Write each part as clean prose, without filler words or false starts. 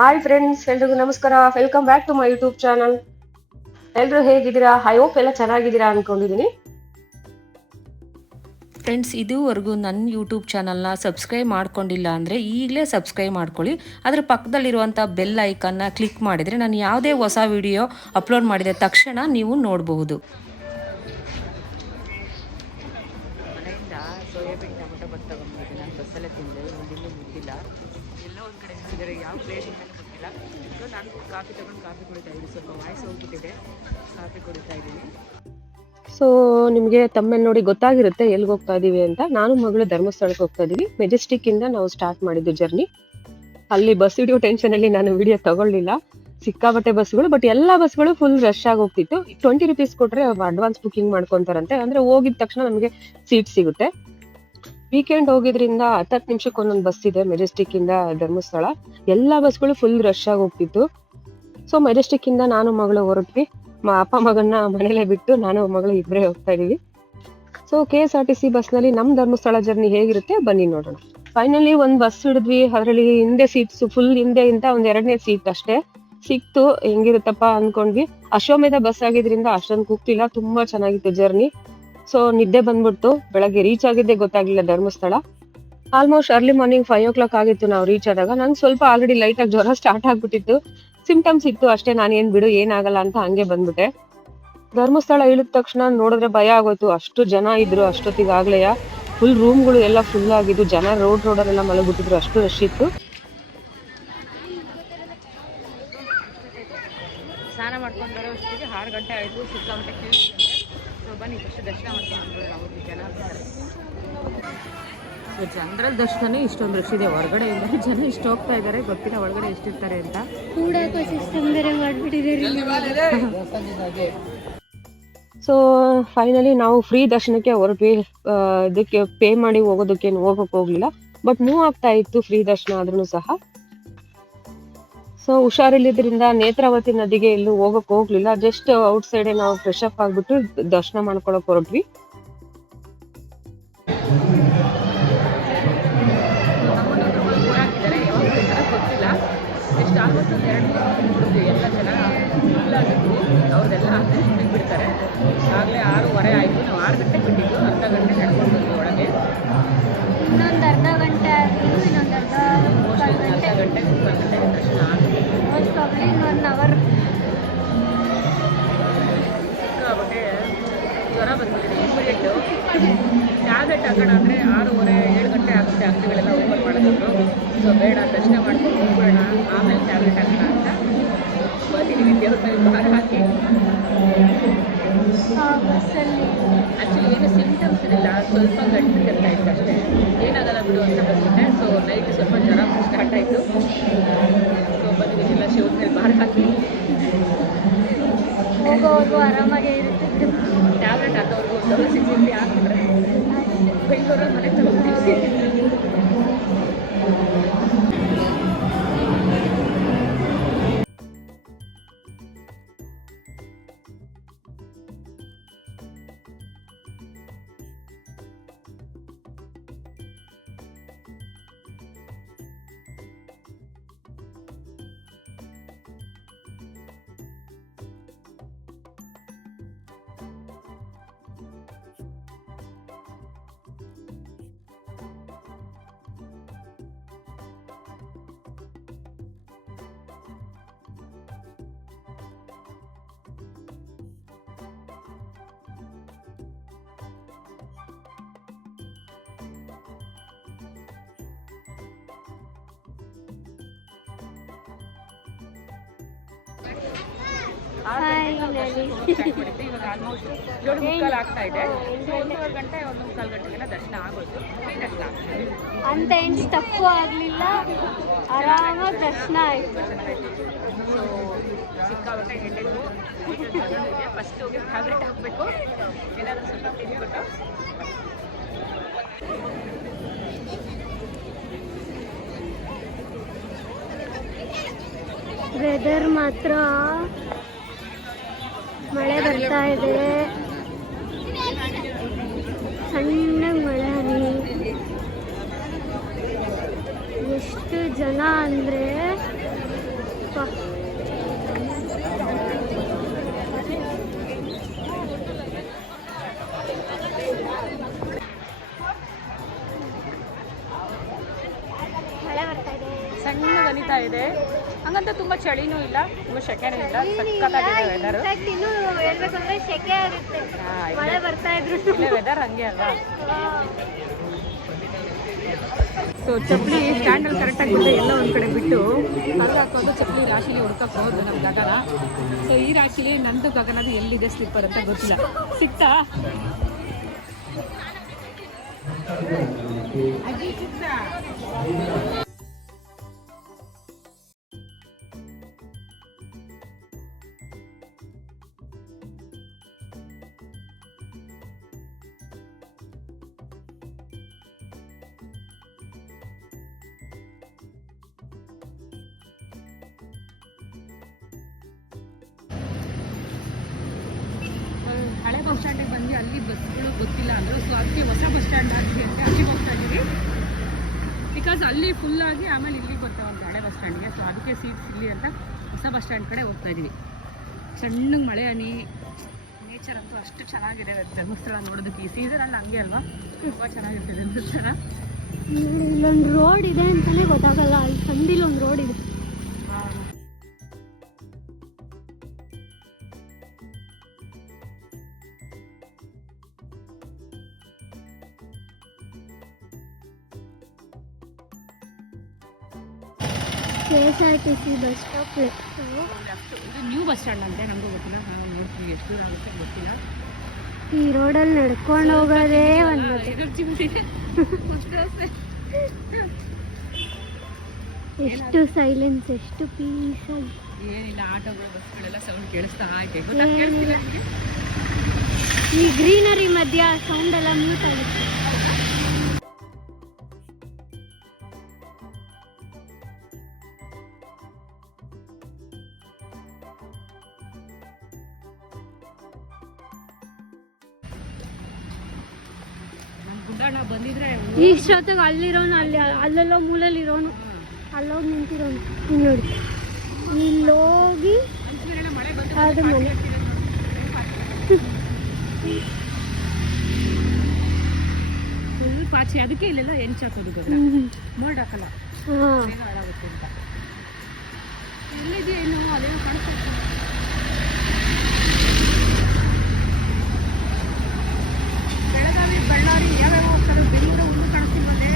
Hi friends, ಎಲ್ರಿಗೂ ನಮಸ್ಕಾರ. Welcome back to my YouTube channel. ಎಲ್ಲರೂ ಹೇಗಿದ್ದೀರಾ? ಐ ಹೋಪ್ ಎಲ್ಲ ಚೆನ್ನಾಗಿದ್ದೀರಾ ಅನ್ಕೊಂಡಿದ್ದೀನಿ. ಫ್ರೆಂಡ್ಸ್, ಇದುವರೆಗೂ ನನ್ನ ಯೂಟ್ಯೂಬ್ ಚಾನಲ್ನ ಸಬ್ಸ್ಕ್ರೈಬ್ ಮಾಡ್ಕೊಂಡಿಲ್ಲ ಅಂದರೆ ಈಗಲೇ ಸಬ್ಸ್ಕ್ರೈಬ್ ಮಾಡ್ಕೊಳ್ಳಿ. ಅದರ ಪಕ್ಕದಲ್ಲಿರುವಂಥ ಬೆಲ್ ಐಕನ್ನ ಕ್ಲಿಕ್ ಮಾಡಿದರೆ ನಾನು ಯಾವುದೇ ಹೊಸ ವಿಡಿಯೋ ಅಪ್ಲೋಡ್ ಮಾಡಿದ ತಕ್ಷಣ ನೀವು ನೋಡಬಹುದು. ಮನೆಯಿಂದ ಸೋಯಾಬೀನ್ ಟೊಮೊಟೊ ಬಾತ್ ತಗೊಂಡ್ಬಂದಿದ್ದೆ. ನಾನು ಬಸ್ಸಲ್ಲೇ ತಿಂದೆ, ಒಂದಿನ್ನೂ ಮುಟ್ಟಿಲ್ಲ. ಎಲ್ಲೋ ಒಂದು ಕಡೆ ಸಿಕ್ಕಿದ್ದಾರೆ, ಯಾವ ಪ್ಲೇಸಿಂದ ಗೊತ್ತಿಲ್ಲ. ಸೊ ನಾನು ಕಾಫಿ ತೊಗೊಂಡು ಕಾಫಿ ಕುಡಿತಾ ಇದ್ದೀನಿ. ಸ್ವಲ್ಪ ವಾಯ್ಸ್ ಹೋಗ್ಬಿಟ್ಟಿದೆ, ಕಾಫಿ ಕುಡಿತಾ ಇದ್ದೀನಿ. ಸೊ ನಿಮಗೆ ತಮ್ಮೇಲೆ ನೋಡಿ ಗೊತ್ತಾಗಿರುತ್ತೆ ಎಲ್ಲಿಗೆ ಹೋಗ್ತಾ ಇದೀವಿ ಅಂತ. ನಾನು ಮಗಳು ಧರ್ಮಸ್ಥಳಕ್ಕೆ ಹೋಗ್ತಾ ಇದೀವಿ. ಮೆಜೆಸ್ಟಿಕ್ ಇಂದ ನಾವು ಸ್ಟಾರ್ಟ್ ಮಾಡಿದ್ದು ಜರ್ನಿ. ಅಲ್ಲಿ ಬಸ್ ಹಿಡಿಯೋ ಟೆನ್ಷನ್ ಅಲ್ಲಿ ನಾನು ವಿಡಿಯೋ ತಗೊಳ್ಳಿಲ್ಲ. ಸಿಕ್ಕಾಬಟ್ಟೆ ಬಸ್ಗಳು, ಬಟ್ ಎಲ್ಲಾ ಬಸ್ಗಳು ಫುಲ್ ರಶ್ ಆಗಿ ಹೋಗ್ತಿತ್ತು. 20 rupees ಕೊಟ್ರೆ ಅಡ್ವಾನ್ಸ್ ಬುಕಿಂಗ್ ಮಾಡ್ಕೊಂತಾರಂತೆ. ಅಂದ್ರೆ ಹೋಗಿದ ತಕ್ಷಣ ನಮಗೆ ಸೀಟ್ ಸಿಗುತ್ತೆ. ವೀಕೆಂಡ್ ಹೋಗಿದ್ರಿಂದ 10 ನಿಮಿಷಕ್ಕೆ ಒಂದೊಂದು ಬಸ್ ಇದೆ ಮೆಜೆಸ್ಟಿಕ್ ಇಂದ ಧರ್ಮಸ್ಥಳ. ಎಲ್ಲಾ ಬಸ್ಗಳು ಫುಲ್ ರಶ್ ಆಗಿ ಹೋಗ್ತಿತ್ತು. ಸೊ ಮೆಜೆಸ್ಟಿಕ್ ಇಂದ ನಾನು ಮಗಳು ಹೊರಟ್ವಿ. ಅಪ್ಪ ಮಗನ್ನ ಮನೇಲೆ ಬಿಟ್ಟು ನಾನು ಮಗಳು ಇಬ್ಬರೇ ಹೋಗ್ತಾ ಇದೀವಿ. ಸೊ KSRTC ಬಸ್ ನಲ್ಲಿ ನಮ್ ಧರ್ಮಸ್ಥಳ ಜರ್ನಿ ಹೇಗಿರುತ್ತೆ ಬನ್ನಿ ನೋಡೋಣ. ಫೈನಲಿ ಒಂದ್ ಬಸ್ ಹಿಡಿದ್ವಿ. ಅದ್ರಲ್ಲಿ ಹಿಂದೆ ಸೀಟ್ಸ್ ಫುಲ್ ಹಿಂದೆ ಇಂತ ಒಂದ್ 2ನೇ ಸೀಟ್ ಅಷ್ಟೇ ಸಿಕ್ತು. ಹೆಂಗಿರುತ್ತಪ್ಪ ಅನ್ಕೊಂಡ್ವಿ. ಅಶ್ವಮೇಧ ಬಸ್ ಆಗಿದ್ರಿಂದ ಅಷ್ಟೊಂದು ಕೂಗ್ತಿಲ್ಲ, ತುಂಬಾ ಚೆನ್ನಾಗಿತ್ತು ಜರ್ನಿ. ಸೊ ನಿದ್ದೆ ಬಂದ್ಬಿಡ್ತು. ಬೆಳಗ್ಗೆ ರೀಚ್ ಆಗಿದ್ದೆ ಗೊತ್ತಾಗ್ಲಿಲ್ಲ Dharmasthala. Almost early morning 5 o'clock ಆಗಿತ್ತು ನಾವು ರೀಚ್ ಆದಾಗ. ನಂಗೆ ಸ್ವಲ್ಪ ಆಲ್ರೆಡಿ ಲೈಟ್ ಆಗಿ ಜ್ವರ ಸ್ಟಾರ್ಟ್ ಆಗ್ಬಿಟ್ಟಿತ್ತು. ಸಿಂಪ್ಟಮ್ಸ್ ಇತ್ತು ಅಷ್ಟೇ. ನಾನೇನ್ ಬಿಡು ಏನಾಗಲ್ಲ ಅಂತ ಹಂಗೆ ಬಂದ್ಬಿಟ್ಟೆ. ಧರ್ಮಸ್ಥಳ ಇಳಿದ ತಕ್ಷಣ ನೋಡಿದ್ರೆ ಭಯ ಆಗೋಯ್ತು. ಅಷ್ಟು ಜನ ಇದ್ರು ಅಷ್ಟೊತ್ತಿಗಾಗ್ಲೆಯ. ಫುಲ್ ರೂಮ್ಗಳು ಎಲ್ಲ ಫುಲ್ ಆಗಿದ್ದು. ಜನ ರೋಡಲ್ಲೆಲ್ಲ ಮಲಗ್ಬಿಟ್ಟಿದ್ರು, ಅಷ್ಟು ರಶ್ ಇತ್ತು. ಸ್ನಾನ ಮಾಡ್ಕೊಂಡು ಬರೋ ಅಷ್ಟಿಗೆ 6 ಗಂಟೆ ಆಯಿತು. ಸಿಕ್ಕಾಮಟ್ಟೆ ಕ್ಯೂ ಇದೆ. ಸೊ ಬನ್ನಿ ಫಸ್ಟ್ ದರ್ಶನ ಮಾಡ್ಕೊಂಡು ಬರೋಣ. ಅವ್ರಿಗೆ ಜನ ಬರ್ತಾರೆ. ಜನರಲ್ ದರ್ಶನನೇ ಇಷ್ಟೊಂದು ರಶ್ ಇದೆ. ಹೊರಗಡೆಯಿಂದ ಜನ ಇಷ್ಟು ಹೋಗ್ತಾ ಇದ್ದಾರೆ, ಗೊತ್ತಿಲ್ಲ ಒಳಗಡೆ ಎಷ್ಟಿರ್ತಾರೆ ಅಂತ. ಸೊ ಫೈನಲಿ ನಾವು ಫ್ರೀ ದರ್ಶನಕ್ಕೆ ಹೊರಟ್ವಿ. ಇದಕ್ಕೆ ಪೇ ಮಾಡಿ ಹೋಗೋದಕ್ಕೆ ಹೋಗಕ್ ಹೋಗ್ಲಿಲ್ಲ, ಬಟ್ ಮೂವ್ ಆಗ್ತಾ ಇತ್ತು ಫ್ರೀ ದರ್ಶನ ಆದ್ರೂ ಸಹ. ಸೊ ಹುಷಾರಿಲ್ಲಿದ್ರಿಂದ ನೇತ್ರಾವತಿ ನದಿಗೆ ಎಲ್ಲೂ ಹೋಗಕ್ ಹೋಗ್ಲಿಲ್ಲ. ಜಸ್ಟ್ ಔಟ್ ಸೈಡ್ ನಾವು ಫ್ರೆಶ್ ಅಪ್ ಆಗ್ಬಿಟ್ಟು ದರ್ಶನ ಮಾಡ್ಕೊಳಕ್ ಹೊರಟ್ವಿ. ಗೊತ್ತಿಲ್ಲ ಎಷ್ಟು ಆಲ್ಮೋಸ್ಟ್ ಒಂದು 2-3 ಬಿಡ್ತೀವಿ. ಎಲ್ಲ ಜನ ಫುಲ್ಲಾಗಿತ್ತು. ಅವ್ರದ್ದೆಲ್ಲ ಬಿಡ್ತಾರೆ. ಆಗಲೇ 6:15 ಆಯಿತು. ನಾವು 6 ಗಂಟೆಗೆ ಬಿಟ್ಟಿದ್ದು. ಅರ್ಧ ಗಂಟೆ ನಡ್ಕೊಂಡು ಬಂದ್ವಿ ಒಳಗೆ. ಇನ್ನೊಂದು ಅರ್ಧ ಗಂಟೆ ಆಗಿದ್ದು, ಇನ್ನೊಂದು ಅರ್ಧ ಗಂಟೆಗೆ ದರ್ಶನ ಆಗಿದೆ. ಮೋಸ್ಟ್ ಪ್ರಾಬ್ಲಿ ಇನ್ನೊಂದು ಅವರ್. ಸಿಕ್ಕಾಬಟ್ಟೆ ಜ್ವರ ಬಂದ್ಬಿಟ್ಟಿದೆ. ಇಮಿಡಿಯೇಟು ಟ್ಯಾಬ್ಲೆಟ್ ಹಾಕೋಣ ಅಂದರೆ 6:30-7 ಗಂಟೆ ಆಗುತ್ತೆ ಅಂಗಡಿಗಳೆಲ್ಲ ಓಪನ್ ಮಾಡೋದು. ಸೊ ಬೇಡ, ದರ್ಶನ ಮಾಡ್ಕೊಂಡು ಹೋಗ್ಬಿಡೋಣ, ಆಮೇಲೆ ಟ್ಯಾಬ್ಲೆಟ್ ಹಾಕೋಣ ಅಂತ ಬಂದಿದ್ದೀವಿ. ದೇವ್ರ ಮೇಲೆ ಭಾರ ಹಾಕಿ. ಬಸ್ಸಲ್ಲಿ ಆ್ಯಕ್ಚುಲಿ ಏನು ಸಿಂಪ್ಟಮ್ಸ್ ಇರಲಿಲ್ಲ, ಸ್ವಲ್ಪ ಗಂಟು ಕೆಲ್ತಾ ಇತ್ತು ಅಷ್ಟೇ. ಏನಾಗಲ್ಲ ಬಿಡು ಅಂತ ಬಂದ್ಬಿಟ್ಟೆ. ಸೊ ನೈಟ್ ಸ್ವಲ್ಪ ಜ್ವರ ಸ್ಟಾರ್ಟ್ ಆಯಿತು. ಸೊ ಬಂದಿದ್ದೀವಿ ಎಲ್ಲ ಶಿವನ ಮೇಲೆ ಭಾರ ಹಾಕಿ. ಹೋಗೋವರೆಗೂ ಆರಾಮಾಗೇ ಇರುತ್ತೆ. ಟ್ಯಾಬ್ಲೆಟ್ ಹಾಕೋರ್ಗು ಒಂದು 6 ಹಾಕಿದ್ರೆ ಬೆಂಗಳೂರಲ್ಲಿ ಮನೆ ತಗೊಂಡಿದ್ವಿ. ಇವಾಗ ಆಲ್ಮೋಸ್ಟ್ 7:45 ಆಗ್ತಾ ಇದೆ. 1:15 ಗಂಟೆ 1:45 ಗಂಟೆಗೆಲ್ಲ ದರ್ಶನ ಆಗೋಯ್ತು. ದರ್ಶನ ಆಗ್ತದೆ ಅಂತ ಏನು ತಪ್ಪು ಆಗಲಿಲ್ಲ, ಆರಾಮಾಗಿ ದರ್ಶನ ಆಯಿತು. ಸೊ ಸಿಕ್ಕಾಬಟ್ಟೆ ಹೆಡ್ಡೇಕು ಇದೆ. ಫಸ್ಟ್ ಹೋಗಿ ಟ್ಯಾಬ್ಲೆಟ್ ಹಾಕಬೇಕು. ಏನಾದರೂ ಸ್ವಲ್ಪ ತಿಂದ್ಬಿಟ್ಟು ವೆದರ್ ಮಾತ್ರ ಮಳೆ ಬರ್ತಾ ಇದೆ. ಸಣ್ಣಗೆ ಮಳೆ ಹನಿ. ಎಷ್ಟು ಜನ ಅಂದರೆ ಯಪ್ಪ. ಮಳೆ ಬರ್ತಾ ಇದೆ. ಸಣ್ಣ ಗಣಿತಾ ಇದೆ, ಹಂಗಂತ ತುಂಬ ಚಳಿನೂ ಇಲ್ಲ, ತುಂಬ ಸೆಕೆನೂ ಇಲ್ಲ, ಸಖತ್ತಾಗಿದೆ ವೆದರ್. ಇನ್ಫ್ಯಾಕ್ಟ್ ಇನ್ನೂ ಹೇಳ್ಬೇಕಂದ್ರೆ ಶೆಕೆ ಆಗುತ್ತೆ ಮಳೆ ಬರ್ತಾ ಇದ್ರು. ವೆದರ್ ಹಂಗೆ ಅಲ್ವಾ. ಸೊ ಚಪ್ಪಲಿ ಸ್ಟ್ಯಾಂಡಲ್ಲಿ ಕರೆಕ್ಟಾಗಿ ಬಂದರೆ ಎಲ್ಲ ಒಂದು ಕಡೆ ಬಿಟ್ಟು ಅಲ್ಲಿ ಹಾಕೊಂಡು ಚಪ್ಪಲಿ ರಾಶಿಲಿ ಹುಡ್ಕಕ್ಕೆ ಹೋದ್ರು ನಮ್ಮ ಗಗನ. ಸೊ ಈ ರಾಶಿಲಿ ನಂದು ಗಗನದು ಎಲ್ಲಿದೆ ಸ್ಲಿಪ್ಪರ್ ಅಂತ ಗೊತ್ತಿಲ್ಲ, ಸಿಕ್ತಾ? ಹಳೆ ಬಸ್ ಸ್ಟ್ಯಾಂಡಿಗೆ ಬಂದು ಅಲ್ಲಿ ಬಸ್ಗಳು ಗೊತ್ತಿಲ್ಲ ಅಂದರು, ಸೊ ಅದಕ್ಕೆ ಹೊಸ ಬಸ್ ಸ್ಟ್ಯಾಂಡ್ ಆಗಿ ಅಂತ ಅಲ್ಲಿಗೆ ಹೋಗ್ತಾ ಇದ್ದೀವಿ. ಬಿಕಾಸ್ ಅಲ್ಲಿ ಫುಲ್ಲಾಗಿ ಆಮೇಲೆ ಇಲ್ಲಿಗೆ ಬರ್ತಾವಂತೆ ಹಳೆ ಬಸ್ ಸ್ಟ್ಯಾಂಡ್ಗೆ. ಸೊ ಅದಕ್ಕೆ ಸೀಟ್ಸ್ ಇಲ್ಲಿ ಅಂತ ಹೊಸ ಬಸ್ ಸ್ಟ್ಯಾಂಡ್ ಕಡೆ ಹೋಗ್ತಾ ಇದ್ದೀವಿ. ಸಣ್ಣಗೆ ಮಳೆ ಹನಿ, ನೇಚರ್ ಅಂತೂ ಅಷ್ಟು ಚೆನ್ನಾಗಿದೆ ಧರ್ಮಸ್ಥಳ ನೋಡೋದಕ್ಕೆ. ಈ ಸೀಸನಲ್ಲಿ ಹಂಗೆ ಅಲ್ವಾ, ತುಂಬ ಚೆನ್ನಾಗಿರ್ತದೆ ಧರ್ಮಸ್ಥಳ. ಇಲ್ಲೊಂದು ರೋಡ್ ಇದೆ ಅಂತಾನೆ ಗೊತ್ತಾಗಲ್ಲ, ಅಲ್ಲಿ ಸಂದಿಲ್ ಒಂದು ರೋಡ್ ಇದೆ. KSRTC bus stop. ಇದು ನ್ಯೂ ಬಸ್ ಸ್ಟ್ಯಾಂಡ್ ಅಂತೆ, ನಮಗೂ ಗೊತ್ತಿಲ್ಲ. ನಾವು ನೋಡ್ತೀವಿ ಎಷ್ಟು ದೂರ ಆಗುತ್ತೆ ಗೊತ್ತಿಲ್ಲ. ಈ ರೋಡಲ್ಲಿ ನಡ್ಕೊಂಡು ಹೋಗೋದೇ ಒಂದು ಎಷ್ಟು ಸೈಲೆನ್ಸ್, ಎಷ್ಟು ಪೀಸಾಗಿ. ಏನಿಲ್ಲ, ಆಟೋಗಳು ಬಸ್ಗಳೆಲ್ಲ ಸೌಂಡ್ ಕೇಳಿಸ್ತಾ ಐತೆ. ಗೊತ್ತಾಗ್ತಿಲ್ಲ. ಈ ಗ್ರೀನರಿ ಮಧ್ಯ ಸೌಂಡ್ ಎಲ್ಲ ಮ್ಯೂಟ್ ಆಗುತ್ತೆ. ಗುಡ್ಡಣ್ಣ ಬಂದಿದ್ರೆ ಇಷ್ಟೊತ್ತಿಗೆ ಅಲ್ಲಿರೋನು, ಅಲ್ಲೆಲ್ಲೋ ಮೂಲೆಯಲ್ಲಿ ಇರೋನು, ಅಲ್ಲೋಗಿ ನಿಂತಿರೋನು. ಇಲ್ಲಿ ನೋಡಿ, ಇಲ್ಲೋಗಿ ಮಳೆ ಬಂದು ಅದು ಮನೆ. ಫುಲ್ ಪಾಚಿ, ಅದಕ್ಕೆ ಇಲ್ಲೆಲ್ಲ ಹೆಂಚು ಹಾಕೋದು ಗೊತ್ತಾ, ಮೋಲ್ಡ್ ಹಾಕಲ್ಲ, ಹಾಂ. ಏನೋ ಹಾಳಾಗುತ್ತೆ ಅಂತ. ಎಲ್ಲಿದೆಯಾ ಏನು ಅದೇನೋ ಕಾಣಿಸ್ತಾ. ಬೆಳಗಾವಿ, ಬಳ್ಳಾರಿ ಯಾವ್ಯಾವ ಹೋಗ್ತಾರೆ, ಬೆಂಗಳೂರು ಒಂದು ಕಾಣಿಸ್ತಿಲ್ವಲ್ಲೇ.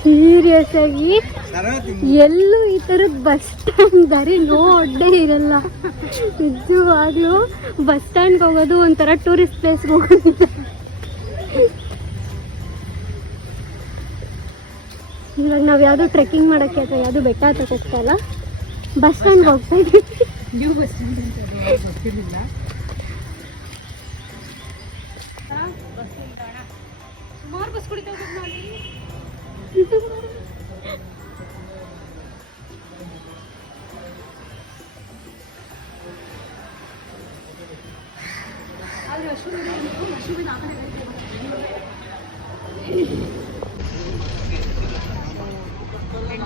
ಸೀರಿಯಸ್ ಆಗಿ ಎಲ್ಲೂ ಈ ಥರದ ಬಸ್ ಸ್ಟ್ಯಾಂಡ್ ದಾರಿ ನೋಡೇ ಇರಲ್ಲ. ನಿಜವಾಗ್ಲೂ ಬಸ್ ಸ್ಟ್ಯಾಂಡ್ಗೆ ಹೋಗೋದು ಒಂಥರ ಟೂರಿಸ್ಟ್ ಪ್ಲೇಸ್ಗೆ ಹೋಗೋದು. ಇವಾಗ ನಾವು ಯಾವುದೋ ಟ್ರೆಕ್ಕಿಂಗ್ ಮಾಡೋಕ್ಕೆ ಅಥವಾ ಯಾವುದೋ ಬೆಟ್ಟ ಹತ್ತಕ್ಕೆ ಹೋಗ್ತಾ ಇಲ್ಲ, ಬಸ್ ಸ್ಟ್ಯಾಂಡ್ಗೆ ಹೋಗ್ತಾ ಇದ್ದೀವಿ. ನ್ಯೂ ಬಸ್ ಸ್ಟ್ಯಾಂಡ್ ಅಂತ ಅದು ಗೊತ್ತಿರಲಿಲ್ಲ. ಬಸ್ ನಿಲ್ದಾಣ, ಸುಮಾರು ಬಸ್ ಕುಡಿತಾ ಇದ್ದೀವಿ ಅಲ್ಲಿ. ಆದರೆ ಅಶ್ವಿನ ಆ ಕಡೆ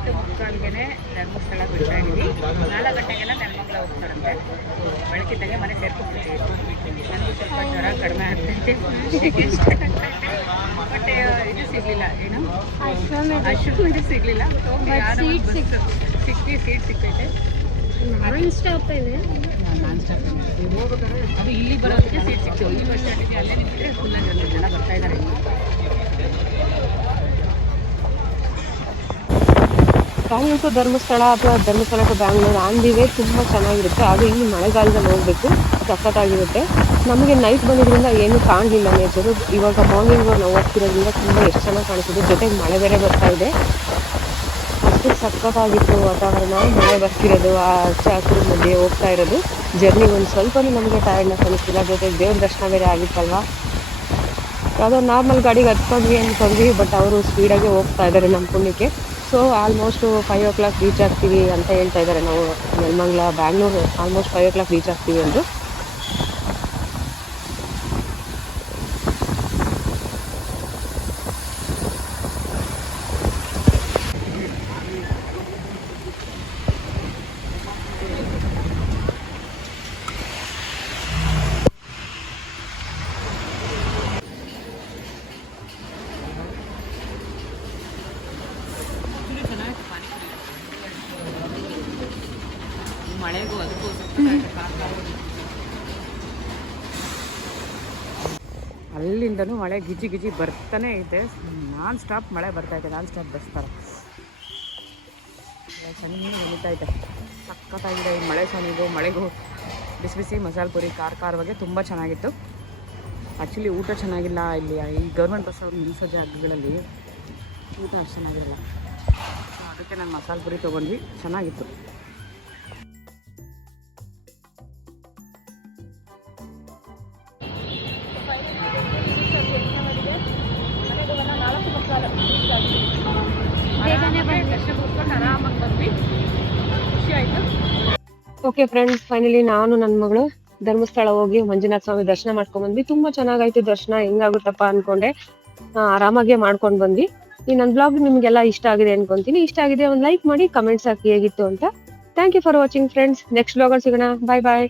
8:45ಗೆ ಧರ್ಮಸ್ಥಳ ಬಿಡ್ತಾ ಇದ್ದೀವಿ. 4 ಗಂಟೆಗೆಲ್ಲ ನೆಲಮಂಗಲ ಹೋಗ್ತಾರಂತೆ. ಬೆಳಕಿದ್ದಂಗೆ ಮನೆ ಸೇರ್ಕೊಂಡ್ಬಿಟ್ಟಿವಿ. ನನಗೂ ಸ್ವಲ್ಪ ಜ್ವರ ಕಡಿಮೆ ಆಗ್ತೈತೆ, ಬಟ್ ಇದು ಸಿಗಲಿಲ್ಲ, ಏನು ಅಷ್ಟು ಇದು ಸಿಗಲಿಲ್ಲ. ಸೀಟ್ ಸಿಗ್ತೈತೆ. ನಾನ್ ಸ್ಟಾಪ್ ಇದೆ, ನಾನ್ ಸ್ಟಾಪ್. ಅದು ಇಲ್ಲಿ ಬರೋದಕ್ಕೆ ಸೀಟ್ ಸಿಗ್ತೇವೆ. ಈ ಬಸ್ ಸ್ಟ್ಯಾಂಡಿಗೆ ಅಲ್ಲೇ ನಿಂತಿದ್ರೆ ಫುಲ್ ಜನ ಬರ್ತಾ ಇದ್ದಾರೆ. ಬ್ಯಾಂಗ್ಳೂರ್ ಟು ಧರ್ಮಸ್ಥಳ ಅಥವಾ Dharmasthala to Bangalore on the way ತುಂಬ ಚೆನ್ನಾಗಿರುತ್ತೆ. ಅದು ಇಲ್ಲಿ ಮಳೆಗಾಲದಲ್ಲಿ ಹೋಗಬೇಕು, ಸಖತ್ತಾಗಿರುತ್ತೆ. ನಮಗೆ ನೈಟ್ ಬಂದಿದ್ದರಿಂದ ಏನೂ ಕಾಣಲಿಲ್ಲ ನೇಚರು. ಇವಾಗ ಮಾರ್ನಿಂಗ್ ನಾವು ಹೋಗ್ತಿರೋದ್ರಿಂದ ತುಂಬ ಎಷ್ಟು ಚೆನ್ನಾಗಿ ಕಾಣಿಸಿದೆ. ಜೊತೆಗೆ ಮಳೆ ಬೇರೆ ಬರ್ತಾ ಇದೆ, ಅಷ್ಟು ಸಖತ್ತಾಗಿತ್ತು ವಾತಾವರಣ. ಮಳೆ ಬರ್ತಿರೋದು, ಆ ಹಚ್ಚ ಹಸಿರು ಮಧ್ಯೆ ಹೋಗ್ತಾ ಇರೋದು, ಜರ್ನಿ ಒಂದು ಸ್ವಲ್ಪನೂ ನಮಗೆ ಟೈರ್ಡ್ನೆಸ್ ಅನಿಸ್ತಿಲ್ಲ. ಜೊತೆಗೆ ದೇವ್ರ ದರ್ಶನ ಬೇರೆ ಆಗಿತ್ತಲ್ವ. ಯಾವುದೋ ನಾರ್ಮಲ್ ಗಾಡಿಗೆ ಹತ್ಕೊಂಡ್ವಿ ಅಂದ್ಕೊಂಡ್ವಿ, ಬಟ್ ಅವರು ಸ್ಪೀಡಾಗಿ ಹೋಗ್ತಾ ಇದ್ದಾರೆ ನಮ್ಮ ಪುಣ್ಯಕ್ಕೆ. ಸೊ ಆಲ್ಮೋಸ್ಟ್ 5 o'clock ರೀಚ್ ಆಗ್ತೀವಿ ಅಂತ ಹೇಳ್ತಾ ಇದ್ದಾರೆ. ನಾವು Nelamangala Bangalore almost 5 o'clock reach ಆಗ್ತೀವಿ ಅಂದರು. ಮಳೆಗೂ ಅದಕ್ಕೂ ಅಲ್ಲಿಂದನೂ ಮಳೆ ಗಿಜಿ ಗಿಜಿ ಬರ್ತಾನೆ ಐತೆ. ನಾನ್ ಸ್ಟಾಪ್ ಮಳೆ ಬರ್ತಾ ಇದೆ, ನಾನ್ ಸ್ಟಾಪ್ ಬರ್ತಾರೆ. ಚೆನ್ನಾಗಿ ಬೆಳೀತಾ ಇದೆ, ಸಖತ್ತಾಗಿದೆ ಈ ಮಳೆ ಸೊನಿಗೂ ಮಳೆಗೂ. ಬಿಸಿ ಬಿಸಿ ಮಸಾಲೆ ಪುರಿ ಖಾರವಾಗಿ ತುಂಬ ಚೆನ್ನಾಗಿತ್ತು. ಆ್ಯಕ್ಚುಲಿ ಊಟ ಚೆನ್ನಾಗಿಲ್ಲ ಇಲ್ಲಿ, ಈ ಗೌರ್ಮೆಂಟ್ ಬಸ್ ಅವ್ರು ನಿಲ್ಲಿಸೋ ಜಾಗಗಳಲ್ಲಿ ಊಟ ಅಷ್ಟು ಚೆನ್ನಾಗಿರಲ್ಲ. ಅದಕ್ಕೆ ನಾನು ಮಸಾಲೆ ಪುರಿ ತೊಗೊಂಡ್ವಿ, ಚೆನ್ನಾಗಿತ್ತು. ಆರಾಮಾಗಿ ಬಂದ್ವಿ, ಖುಷಿ ಆಯಿತು. ಓಕೆ ಫ್ರೆಂಡ್ಸ್, ಫೈನಲಿ ನಾನು ನನ್ನ ಮಗಳು ಧರ್ಮಸ್ಥಳ ಹೋಗಿ ಮಂಜುನಾಥ ಸ್ವಾಮಿ ದರ್ಶನ ಮಾಡ್ಕೊಂಡ್ ಬಂದ್ವಿ. ತುಂಬಾ ಚೆನ್ನಾಗಾಯ್ತು ದರ್ಶನ. ಹೆಂಗಾಗುತ್ತಪ್ಪ ಅನ್ಕೊಂಡೆ, ಆರಾಮಾಗೆ ಮಾಡ್ಕೊಂಡ್ ಬಂದ್ವಿ. ಈ ನನ್ನ ಬ್ಲಾಗ್ ನಿಮ್ಗೆಲ್ಲ ಇಷ್ಟ ಆಗಿದೆ ಅನ್ಕೊಂತೀನಿ. ಇಷ್ಟ ಆಗಿದೆ ಒಂದು ಲೈಕ್ ಮಾಡಿ, ಕಮೆಂಟ್ಸ್ ಹಾಕಿ ಹೇಗಿತ್ತು ಅಂತ. Thank you for watching friends. Next ಬ್ಲಾಗಲ್ಲಿ ಸಿಗೋಣ. ಬಾಯ್ ಬಾಯ್.